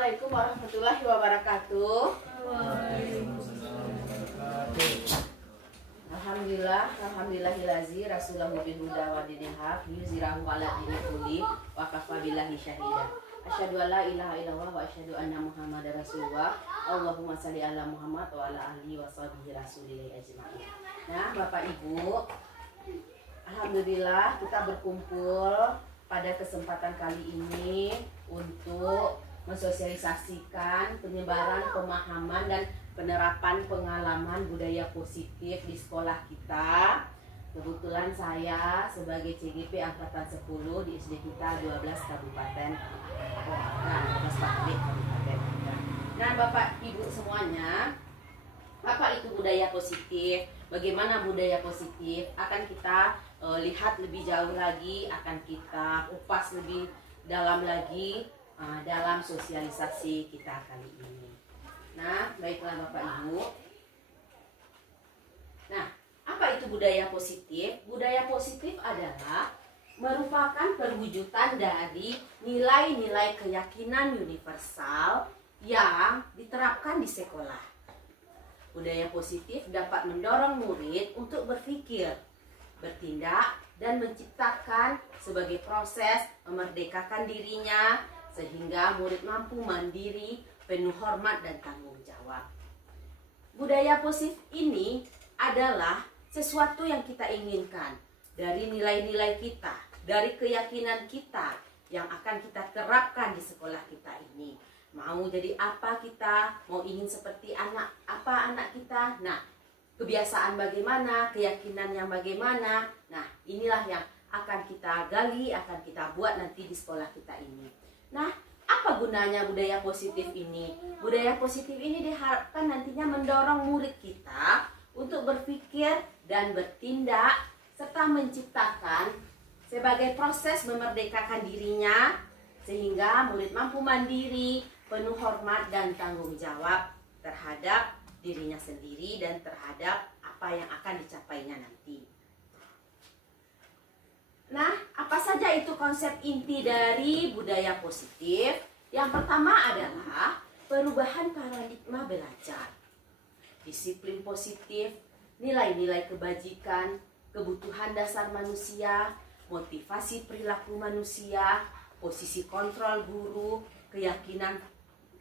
Assalamualaikum warahmatullahi wabarakatuh. Alhamdulillahilazi rasulahu bihuda wa dinil haq yuzirahu ala dini kulli wa kafa billahi syahida. Asyhadu an la ilaha illallah wa asyhadu anna Muhammadar Rasulullah. Allahumma shalli ala Muhammad wa ala alihi wa sahbihi rasulillahi ajma'in. Nah, Bapak Ibu, alhamdulillah kita berkumpul pada kesempatan kali ini untuk mensosialisasikan penyebaran pemahaman dan penerapan pengalaman budaya positif di sekolah kita. Kebetulan saya sebagai CGP Angkatan 10 di SD kita 12 Kabupaten Kabupaten. Nah, Bapak Ibu semuanya, apa itu budaya positif? Bagaimana budaya positif? Akan kita lihat lebih jauh lagi, akan kita kupas lebih dalam lagi dalam sosialisasi kita kali ini. Nah, baiklah Bapak Ibu. Nah, apa itu budaya positif? Budaya positif adalah merupakan perwujudan dari nilai-nilai keyakinan universal yang diterapkan di sekolah. Budaya positif dapat mendorong murid untuk berpikir, bertindak, dan menciptakan sebagai proses memerdekakan dirinya sehingga murid mampu mandiri, penuh hormat dan tanggung jawab. Budaya positif ini adalah sesuatu yang kita inginkan dari nilai-nilai kita, dari keyakinan kita yang akan kita terapkan di sekolah kita ini. Mau jadi apa kita, mau ingin seperti anak kita. Nah, kebiasaan bagaimana, keyakinan yang bagaimana. Nah, inilah yang akan kita gali, akan kita buat nanti di sekolah kita ini. Nah, apa gunanya budaya positif ini? Budaya positif ini diharapkan nantinya mendorong murid kita untuk berpikir dan bertindak serta menciptakan sebagai proses memerdekakan dirinya sehingga murid mampu mandiri, penuh hormat dan tanggung jawab terhadap dirinya sendiri dan terhadap apa yang akan dicapainya nanti. Nah, apa saja itu konsep inti dari budaya positif? Yang pertama adalah perubahan paradigma belajar, disiplin positif, nilai-nilai kebajikan, kebutuhan dasar manusia, motivasi perilaku manusia, posisi kontrol guru, keyakinan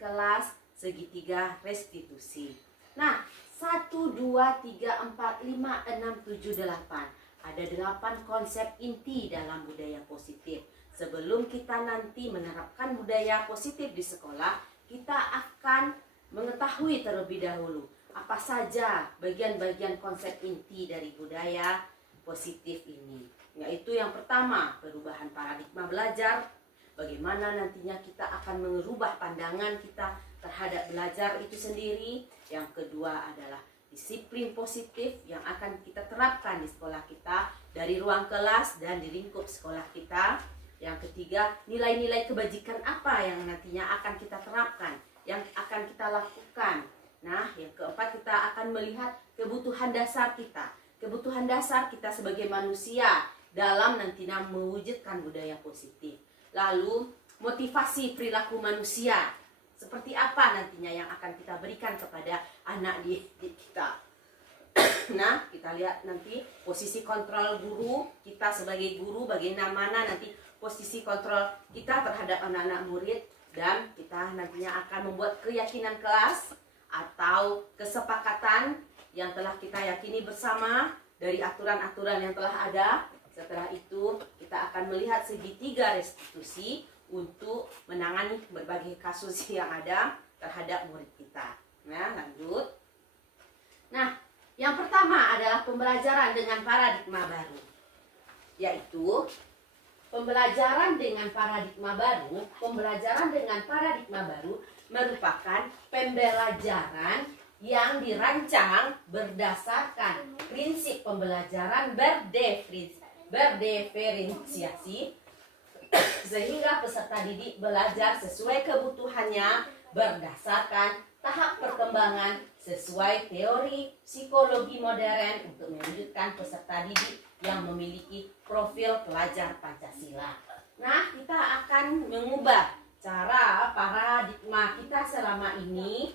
kelas, segitiga restitusi. Nah, 1, 2, 3, 4, 5, 6, 7, 8. Ada 8 konsep inti dalam budaya positif. Sebelum kita nanti menerapkan budaya positif di sekolah, kita akan mengetahui terlebih dahulu apa saja bagian-bagian konsep inti dari budaya positif ini. Yaitu yang pertama, perubahan paradigma belajar. Bagaimana nantinya kita akan merubah pandangan kita terhadap belajar itu sendiri. Yang kedua adalah disiplin positif yang akan kita terapkan di sekolah kita, dari ruang kelas dan di lingkup sekolah kita. Yang ketiga, nilai-nilai kebajikan apa yang nantinya akan kita terapkan, yang akan kita lakukan. Nah, yang keempat, kita akan melihat kebutuhan dasar kita. Kebutuhan dasar kita sebagai manusia dalam nantinya mewujudkan budaya positif. Lalu, motivasi perilaku manusia. Seperti apa nantinya yang akan kita berikan kepada anak didik kita. Nah, kita lihat nanti posisi kontrol guru, kita sebagai guru bagaimana nanti posisi kontrol kita terhadap anak-anak murid. Dan kita nantinya akan membuat keyakinan kelas atau kesepakatan yang telah kita yakini bersama dari aturan-aturan yang telah ada. Setelah itu kita akan melihat segitiga restitusi untuk menangani berbagai kasus yang ada terhadap murid kita. Nah, lanjut. Nah, yang pertama adalah pembelajaran dengan paradigma baru. Yaitu pembelajaran dengan paradigma baru. Pembelajaran dengan paradigma baru merupakan pembelajaran yang dirancang berdasarkan prinsip pembelajaran berdiferensiasi sehingga peserta didik belajar sesuai kebutuhannya berdasarkan tahap perkembangan sesuai teori psikologi modern untuk mewujudkan peserta didik yang memiliki profil pelajar Pancasila. Nah, kita akan mengubah cara paradigma kita selama ini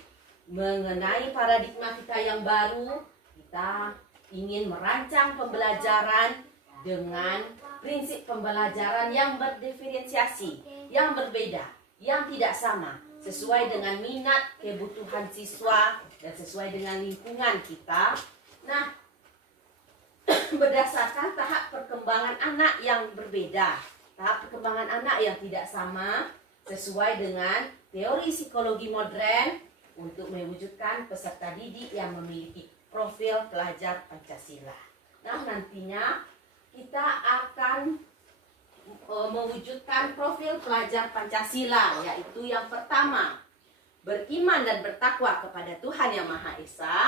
mengenai paradigma kita yang baru. Kita ingin merancang pembelajaran dengan prinsip pembelajaran yang berdiferensiasi, yang berbeda, yang tidak sama, sesuai dengan minat, kebutuhan siswa, dan sesuai dengan lingkungan kita. Nah, berdasarkan tahap perkembangan anak yang berbeda, tahap perkembangan anak yang tidak sama, sesuai dengan teori psikologi modern untuk mewujudkan peserta didik yang memiliki profil pelajar Pancasila. Nah, nantinya kita akan mewujudkan profil pelajar Pancasila, yaitu yang pertama, beriman dan bertakwa kepada Tuhan Yang Maha Esa,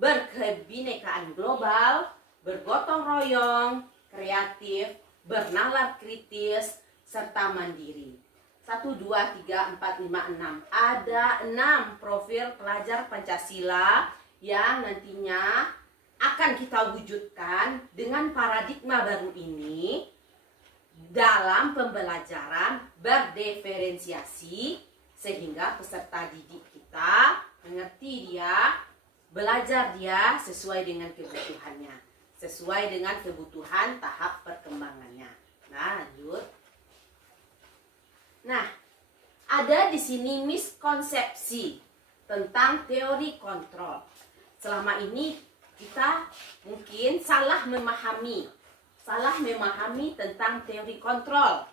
berkebinekaan global, bergotong royong, kreatif, bernalar kritis, serta mandiri. 1, 2, 3, 4, 5, 6. Ada 6 profil pelajar Pancasila yang nantinya akan kita wujudkan dengan paradigma baru ini dalam pembelajaran berdiferensiasi, sehingga peserta didik kita mengerti dia, belajar dia sesuai dengan kebutuhannya, sesuai dengan kebutuhan tahap perkembangannya. Nah, lanjut. Nah, ada di sini miskonsepsi tentang teori kontrol. Selama ini kita mungkin salah memahami tentang teori kontrol,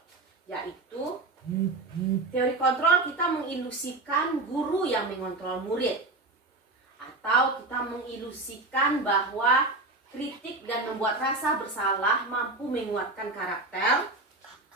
yaitu teori kontrol kita mengilusikan guru yang mengontrol murid, atau kita mengilusikan bahwa kritik dan membuat rasa bersalah mampu menguatkan karakter,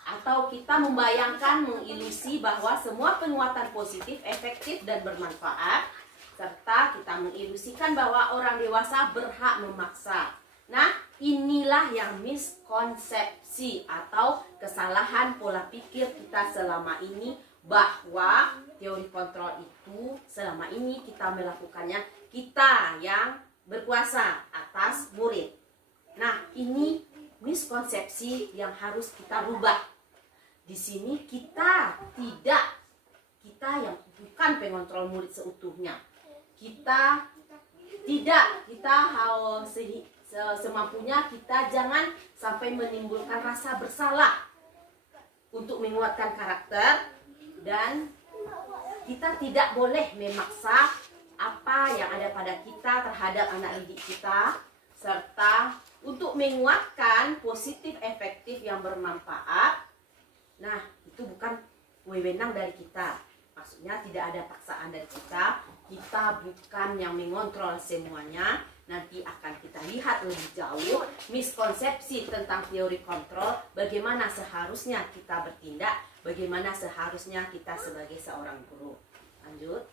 atau kita membayangkan, mengilusi bahwa semua penguatan positif, efektif, dan bermanfaat, serta kita mengilusikan bahwa orang dewasa berhak memaksa. Nah, inilah yang miskonsepsi atau kesalahan pola pikir kita selama ini, bahwa teori kontrol itu selama ini kita melakukannya, kita yang berkuasa atas murid. Nah, ini miskonsepsi yang harus kita rubah. Di sini kita yang bukan pengontrol murid seutuhnya. Kita harus semampunya kita jangan sampai menimbulkan rasa bersalah untuk menguatkan karakter, dan kita tidak boleh memaksa apa yang ada pada kita terhadap anak didik kita, serta untuk menguatkan positif efektif yang bermanfaat. Nah, itu bukan wewenang dari kita. Maksudnya tidak ada paksaan dari kita. Kita bukan yang mengontrol semuanya. Nanti akan kita lihat lebih jauh miskonsepsi tentang teori kontrol, bagaimana seharusnya kita bertindak, bagaimana seharusnya kita sebagai seorang guru. Lanjut.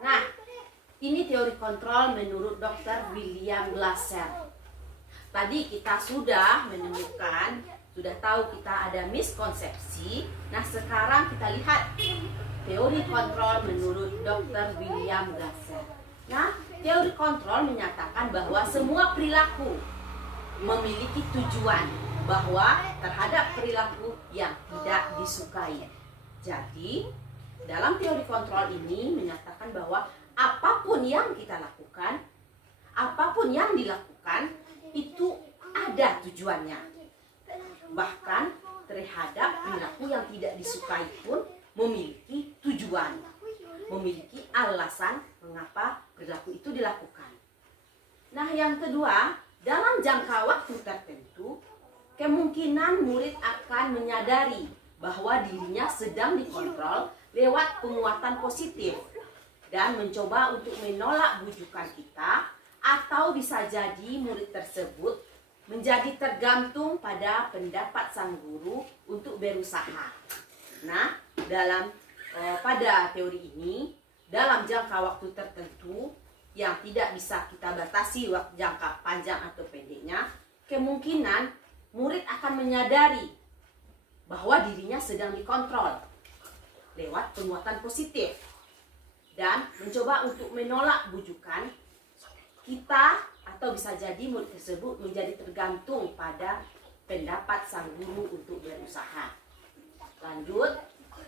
Nah, ini teori kontrol menurut Dr. William Glasser. Tadi kita sudah menemukan, sudah tahu kita ada miskonsepsi. Nah, sekarang kita lihat teori kontrol menurut Dr. William Glasser. Nah, teori kontrol menyatakan bahwa semua perilaku memiliki tujuan, bahwa terhadap perilaku yang tidak disukai. Jadi, dalam teori kontrol ini menyatakan bahwa apapun yang kita lakukan, apapun yang dilakukan, itu ada tujuannya. Bahkan terhadap perilaku yang tidak disukai pun memiliki tujuan, memiliki alasan mengapa perilaku itu dilakukan. Nah, yang kedua, dalam jangka waktu tertentu, kemungkinan murid akan menyadari bahwa dirinya sedang dikontrol lewat penguatan positif dan mencoba untuk menolak bujukan kita, atau bisa jadi murid tersebut menjadi tergantung pada pendapat sang guru untuk berusaha. Nah, pada teori ini, dalam jangka waktu tertentu yang tidak bisa kita batasi jangka panjang atau pendeknya, kemungkinan murid akan menyadari bahwa dirinya sedang dikontrol lewat penguatan positif dan mencoba untuk menolak bujukan kita, atau bisa jadi murid tersebut menjadi tergantung pada pendapat sang guru untuk berusaha. Lanjut.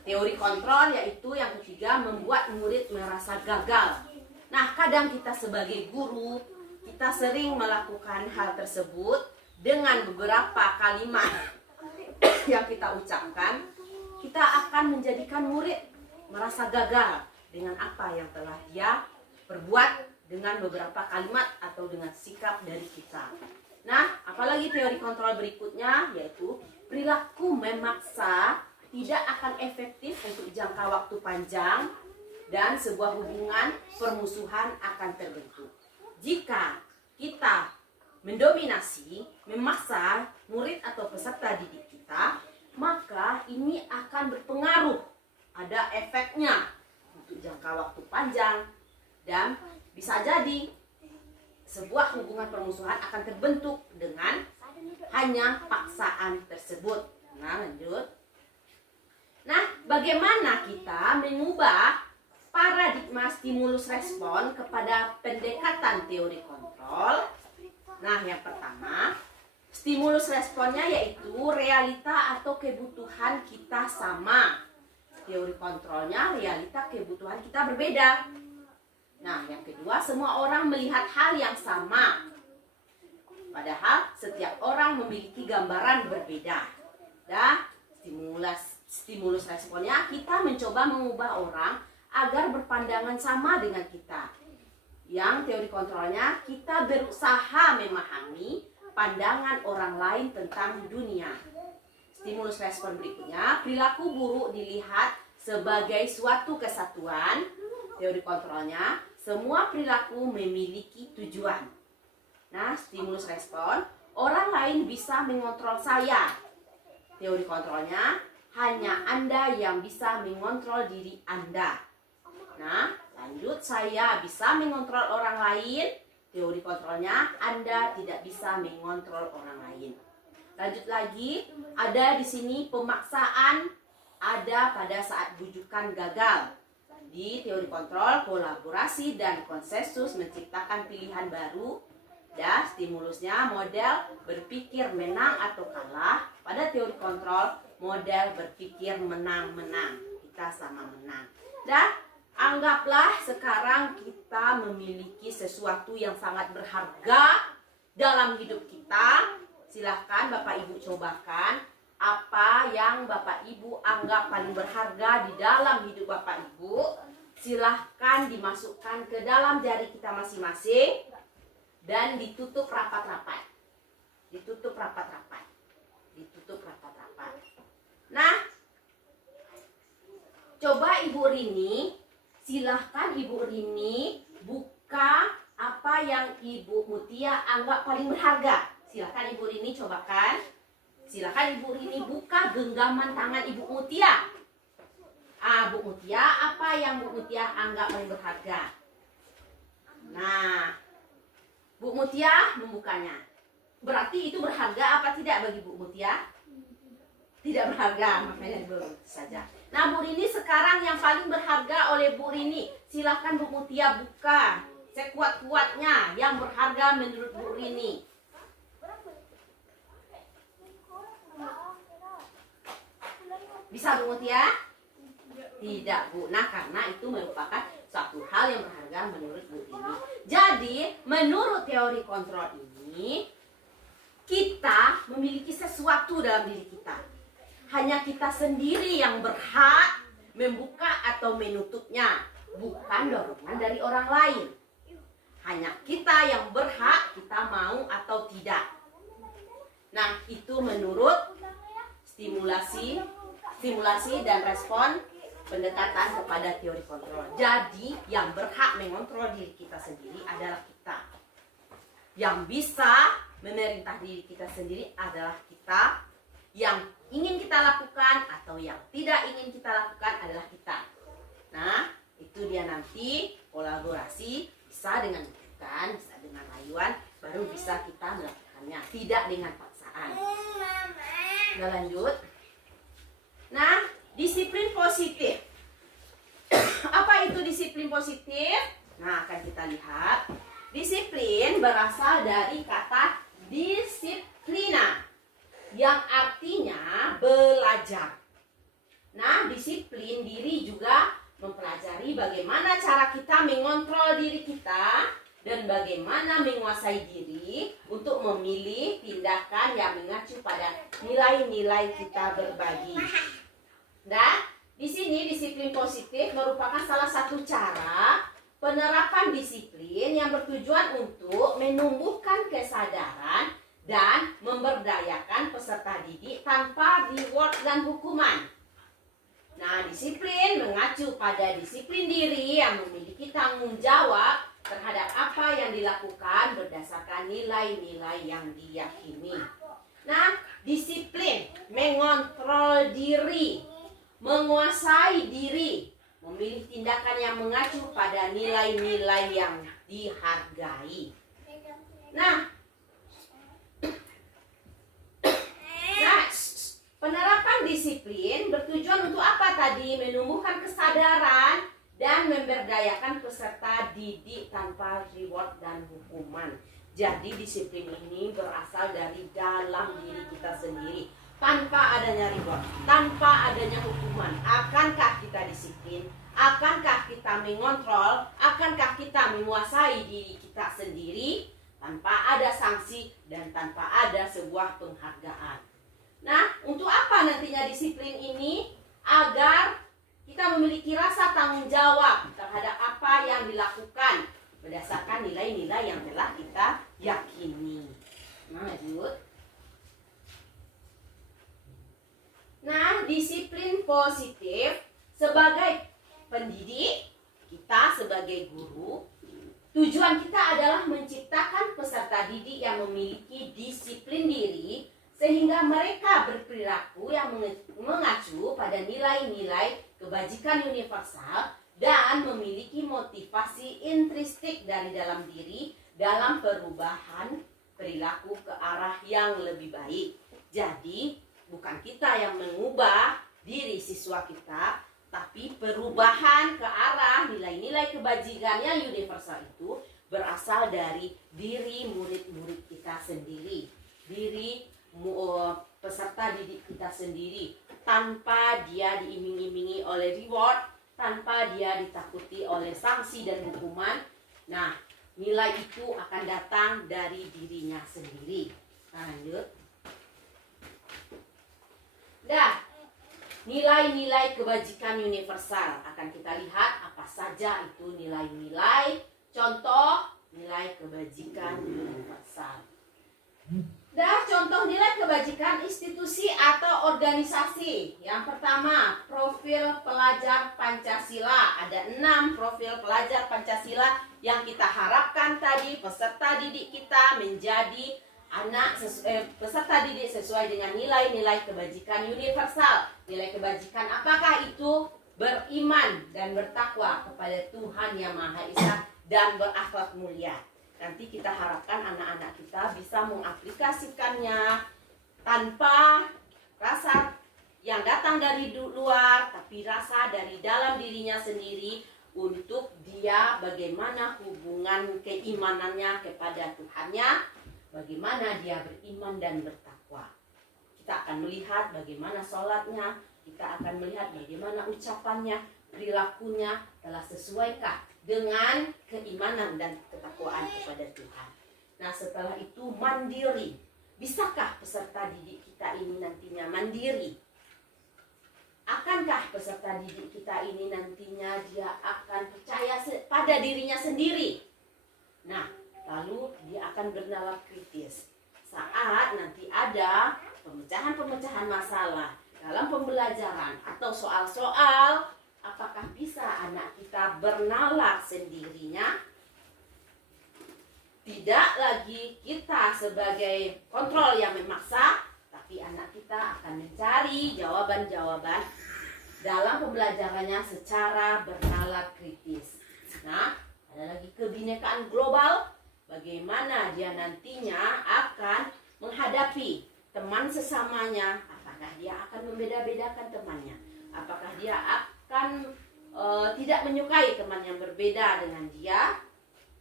Teori kontrol yaitu yang ketiga, membuat murid merasa gagal. Nah, kadang kita sebagai guru, kita sering melakukan hal tersebut dengan beberapa kalimat yang kita ucapkan, kita akan menjadikan murid merasa gagal dengan apa yang telah dia perbuat dengan beberapa kalimat atau dengan sikap dari kita. Nah, apalagi teori kontrol berikutnya, yaitu perilaku memaksa tidak akan efektif untuk jangka waktu panjang dan sebuah hubungan permusuhan akan terbentuk. Jika kita mendominasi, memaksa murid atau peserta didik kita, maka ini akan berpengaruh, ada efeknya untuk jangka waktu panjang dan bisa jadi sebuah hubungan permusuhan akan terbentuk dengan hanya paksaan tersebut. Nah, lanjut. Nah, bagaimana kita mengubah paradigma stimulus respon kepada pendekatan teori kontrol? Nah, yang pertama, stimulus responnya yaitu realita atau kebutuhan kita sama. Teori kontrolnya realita kebutuhan kita berbeda. Nah, yang kedua, semua orang melihat hal yang sama. Padahal setiap orang memiliki gambaran berbeda. Dan stimulus responnya, kita mencoba mengubah orang agar berpandangan sama dengan kita. Yang teori kontrolnya, kita berusaha memahami pandangan orang lain tentang dunia. Stimulus respon berikutnya, perilaku buruk dilihat sebagai suatu kesatuan. Teori kontrolnya, semua perilaku memiliki tujuan. Nah, stimulus respon, orang lain bisa mengontrol saya. Teori kontrolnya, hanya Anda yang bisa mengontrol diri Anda. Nah, lanjut, saya bisa mengontrol orang lain. Teori kontrolnya, Anda tidak bisa mengontrol orang lain. Lanjut lagi, ada di sini pemaksaan ada pada saat bujukan gagal. Di teori kontrol, kolaborasi dan konsensus menciptakan pilihan baru. Dan stimulusnya model berpikir menang atau kalah. Pada teori kontrol, model berpikir menang-menang. Kita sama menang. Dan anggaplah sekarang kita memiliki sesuatu yang sangat berharga dalam hidup kita. Silahkan Bapak Ibu cobakan apa yang Bapak Ibu anggap paling berharga di dalam hidup Bapak Ibu. Silahkan dimasukkan ke dalam jari kita masing-masing dan ditutup rapat-rapat. Ditutup rapat-rapat. Ditutup rapat-rapat. Nah, coba Ibu Rini, silahkan Ibu Rini buka apa yang Ibu Mutia anggap paling berharga. Silahkan Ibu Rini cobakan. Silahkan Ibu Rini buka genggaman tangan Ibu Mutia. Bu Mutia, apa yang Bu Mutia anggap paling berharga? Nah, Bu Mutia membukanya. Berarti itu berharga apa tidak bagi Bu Mutia? Tidak berharga, makanya belum saja. Nah, Bu Rini sekarang yang paling berharga oleh Bu Rini. Silahkan Bu Mutia buka sekuat-kuatnya yang berharga menurut Bu Rini. Bisa Bu Mutia? Tidak Bu. Nah, karena itu merupakan suatu hal yang berharga menurut Bu Rini. Jadi, menurut teori kontrol ini, kita memiliki sesuatu dalam diri kita. Hanya kita sendiri yang berhak membuka atau menutupnya, bukan dorongan dari orang lain. Hanya kita yang berhak, kita mau atau tidak. Nah, itu menurut stimulasi dan respon pendekatan kepada teori kontrol. Jadi, yang berhak mengontrol diri kita sendiri adalah kita. Yang bisa memerintah diri kita sendiri adalah kita. Yang ingin kita lakukan atau yang tidak ingin kita lakukan adalah kita. Nah, itu dia nanti kolaborasi bisa dengan bukan, bisa dengan rayuan, baru bisa kita melakukannya. Tidak dengan paksaan. Nah, lanjut. Nah, disiplin positif. Apa itu disiplin positif? Nah, akan kita lihat. Disiplin berasal dari kata disiplina, yang artinya belajar. Nah, disiplin diri juga mempelajari bagaimana cara kita mengontrol diri kita dan bagaimana menguasai diri untuk memilih tindakan yang mengacu pada nilai-nilai kita berbagi. Dan di sini disiplin positif merupakan salah satu cara penerapan disiplin yang bertujuan untuk menumbuhkan kesadaran dan memberdayakan peserta didik tanpa reward dan hukuman. Nah, disiplin mengacu pada disiplin diri yang memiliki tanggung jawab terhadap apa yang dilakukan berdasarkan nilai-nilai yang diyakini. Nah, disiplin mengontrol diri, menguasai diri, memilih tindakan yang mengacu pada nilai-nilai yang dihargai. Nah, penerapan disiplin bertujuan untuk apa tadi? Menumbuhkan kesadaran dan memberdayakan peserta didik tanpa reward dan hukuman. Jadi disiplin ini berasal dari dalam diri kita sendiri, tanpa adanya reward, tanpa adanya hukuman. Akankah kita disiplin? Akankah kita mengontrol? Akankah kita menguasai diri kita sendiri tanpa ada sanksi dan tanpa ada sebuah penghargaan? Nah, untuk apa nantinya disiplin ini? Agar kita memiliki rasa tanggung jawab terhadap apa yang dilakukan berdasarkan nilai-nilai yang telah kita yakini. Lanjut. Nah, disiplin positif sebagai pendidik, kita sebagai guru, tujuan kita adalah menciptakan peserta didik yang memiliki disiplin diri sehingga mereka berperilaku yang mengacu pada nilai-nilai kebajikan universal dan memiliki motivasi intrinsik dari dalam diri dalam perubahan perilaku ke arah yang lebih baik. Jadi, bukan kita yang mengubah diri siswa kita, tapi perubahan ke arah nilai-nilai kebajikan yang universal itu berasal dari diri murid-murid kita sendiri, diri peserta didik kita sendiri, tanpa dia diiming-imingi oleh reward, tanpa dia ditakuti oleh sanksi dan hukuman. Nah, nilai itu akan datang dari dirinya sendiri. Nah, lanjut. Dah, nilai-nilai kebajikan universal akan kita lihat apa saja itu nilai-nilai. Contoh nilai kebajikan universal. Dah, contoh nilai kebajikan institusi atau organisasi. Yang pertama, profil pelajar Pancasila. Ada 6 profil pelajar Pancasila yang kita harapkan tadi peserta didik kita menjadi peserta didik sesuai dengan nilai-nilai kebajikan universal. Nilai kebajikan apakah itu? Beriman dan bertakwa kepada Tuhan Yang Maha Esa dan berakhlak mulia. Nanti kita harapkan anak-anak kita bisa mengaplikasikannya tanpa rasa yang datang dari luar, tapi rasa dari dalam dirinya sendiri untuk dia bagaimana hubungan keimanannya kepada Tuhannya, bagaimana dia beriman dan bertakwa. Kita akan melihat bagaimana sholatnya, kita akan melihat bagaimana ucapannya, perilakunya telah sesuaikah dengan keimanan dan ketakwaan kepada Tuhan. Nah, setelah itu mandiri. Bisakah peserta didik kita ini nantinya mandiri? Akankah peserta didik kita ini nantinya dia akan percaya pada dirinya sendiri? Nah, lalu dia akan bernalar kritis. Saat nanti ada pemecahan-pemecahan masalah dalam pembelajaran atau soal-soal, apakah bisa anak kita bernalar sendirinya? Tidak lagi kita sebagai kontrol yang memaksa, tapi anak kita akan mencari jawaban-jawaban dalam pembelajarannya secara bernalar kritis. Nah, ada lagi kebinekaan global, bagaimana dia nantinya akan menghadapi teman sesamanya. Apakah dia akan membeda-bedakan temannya? Apakah dia akan tidak menyukai teman yang berbeda dengan dia?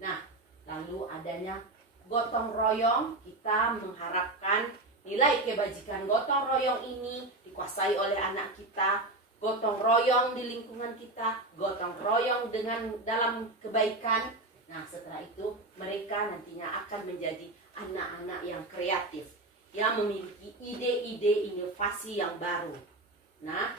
Nah, lalu adanya gotong royong, kita mengharapkan nilai kebajikan gotong royong ini dikuasai oleh anak kita. gotong royong di lingkungan kita, gotong royong dalam kebaikan. Nah, setelah itu mereka nantinya akan menjadi anak-anak yang kreatif, yang memiliki ide-ide inovasi yang baru. Nah,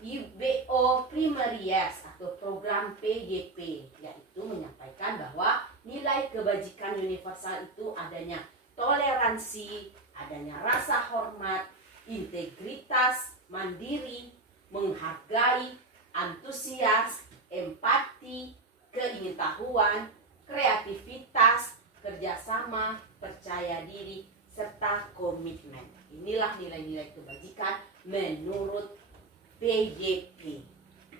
IBO Primaries atau program PGP yaitu menyampaikan bahwa nilai kebajikan universal itu adanya toleransi, adanya rasa hormat, integritas, mandiri, menghargai, antusias, empati, keingintahuan, kreativitas, kerjasama, percaya diri, serta komitmen. Inilah nilai-nilai kebajikan menurut PGP.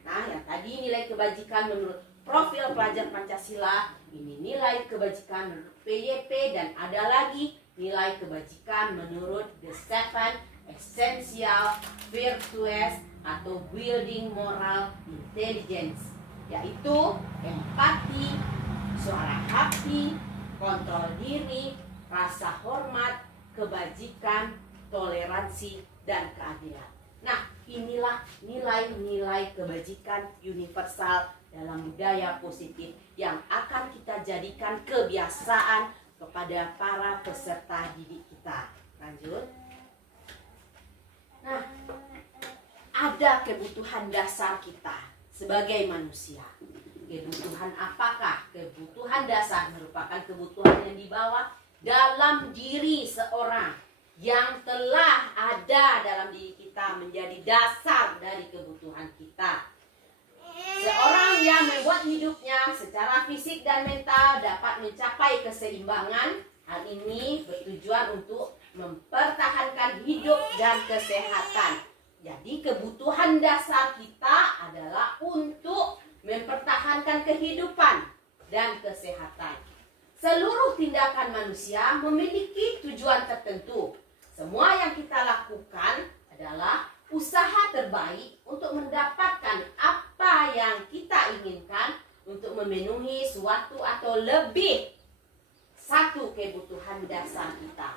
Nah, yang tadi nilai kebajikan menurut profil pelajar Pancasila, ini nilai kebajikan menurut PGP, dan ada lagi nilai kebajikan menurut The Seven Essential Virtues atau Building Moral Intelligence, yaitu empati, suara hati, kontrol diri, rasa hormat, kebajikan, toleransi, dan keadilan. Nah, inilah nilai-nilai kebajikan universal dalam budaya positif yang akan kita jadikan kebiasaan kepada para peserta didik kita. Lanjut. Nah, ada kebutuhan dasar kita sebagai manusia. Kebutuhan apakah? Kebutuhan dasar merupakan kebutuhan yang dibawa dalam diri seorang yang telah ada dalam diri kita, menjadi dasar dari kebutuhan kita. Seorang yang membuat hidupnya secara fisik dan mental dapat mencapai keseimbangan. Hal ini bertujuan untuk mempertahankan hidup dan kesehatan. Jadi kebutuhan dasar kita adalah untuk mempertahankan kehidupan dan kesehatan. Seluruh tindakan manusia memiliki tujuan tertentu. Semua yang kita lakukan adalah usaha terbaik untuk mendapatkan apa yang kita inginkan, untuk memenuhi suatu atau lebih satu kebutuhan dasar kita.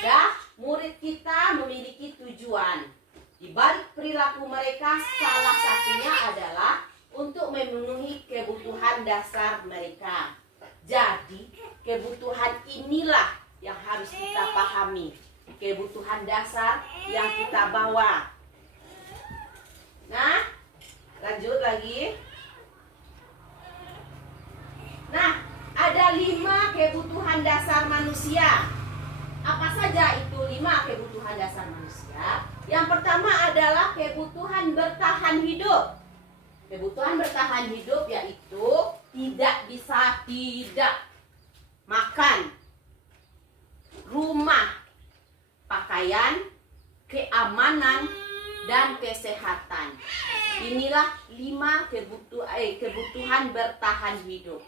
Dan murid kita memiliki tujuan. Di balik perilaku mereka, salah satunya adalah untuk memenuhi kebutuhan dasar mereka. Jadi, kebutuhan inilah yang harus kita pahami. Kebutuhan dasar yang kita bawa. Nah, lanjut lagi. Nah, ada 5 kebutuhan dasar manusia. Apa saja itu 5 kebutuhan dasar manusia? Yang pertama adalah kebutuhan bertahan hidup. Kebutuhan bertahan hidup yaitu tidak bisa tidak makan, rumah, pakaian, keamanan, dan kesehatan. Inilah 5 kebutuhan bertahan hidup.